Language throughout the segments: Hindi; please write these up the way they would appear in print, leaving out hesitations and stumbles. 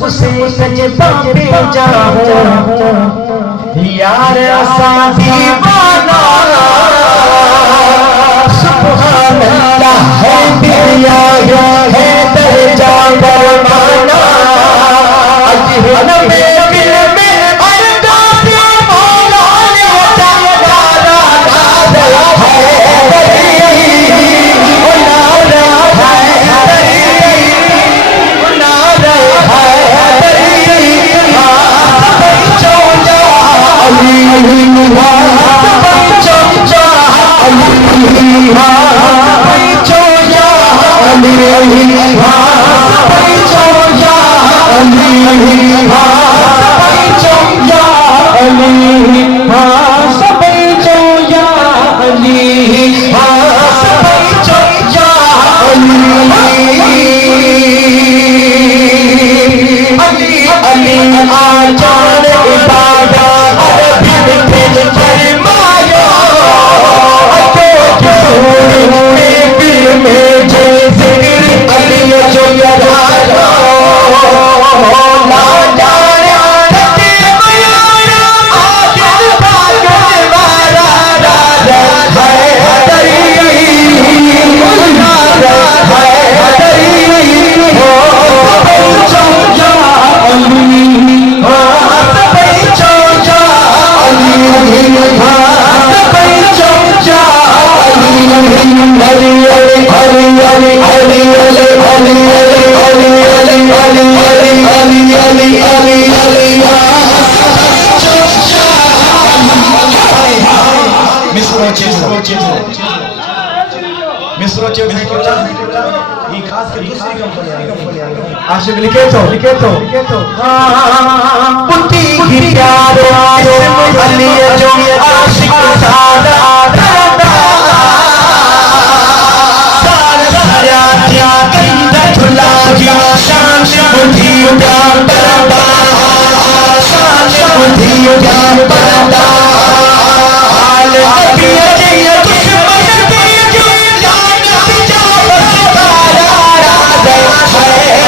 हुसैन जे बापे जाऊं यार असा दीवाना सुभान अल्लाह है दिया है दर्जा बरमाना अजहर में दिल में अरदा दिया मौला ने चारा नारा है आशिक लिखे तो पुती की प्यारो अली जो आशिक सादा सारा क्या कंधा झुला गया शान बुद्धि उड़ान बरदा शान बुद्धि उड़ान बरदा हाल अबिया के दुश्मन के जो जान पिजा बसतारा राजा है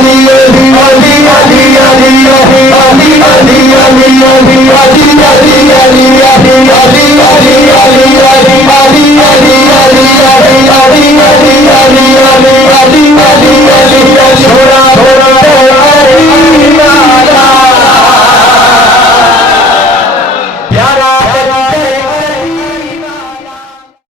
Ali